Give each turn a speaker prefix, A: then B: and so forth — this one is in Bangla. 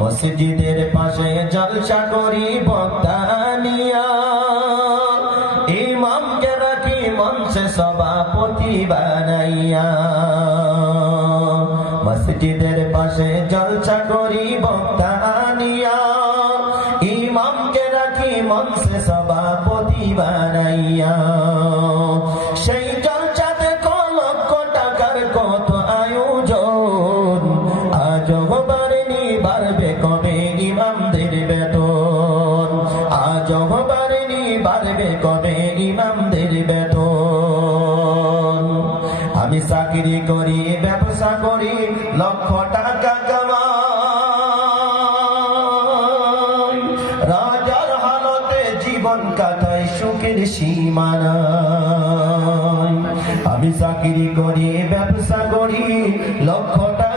A: মসজিদের পাশে জলসা করি বক্তানিয়া ইমামকে রাখি মঞ্চে সভাপতি বানাইয়া। মসজিদের পাশে জলসা করি বক্তানিয়া ইমামকে রাখি মঞ্চে সভাপতি বানাইয়া। কবে ইমামদের বেতন। আজও বাড়েনি বাড়বে কবে ইমামদের বেতন। আমি চাকরি করি, ব্যবসা করি, লক্ষ টাকা কামাই। রাজার হালতে জীবন কাটায় সুখের সীমানায় আমি চাকরি করি, ব্যবসা করি, লক্ষ টাকা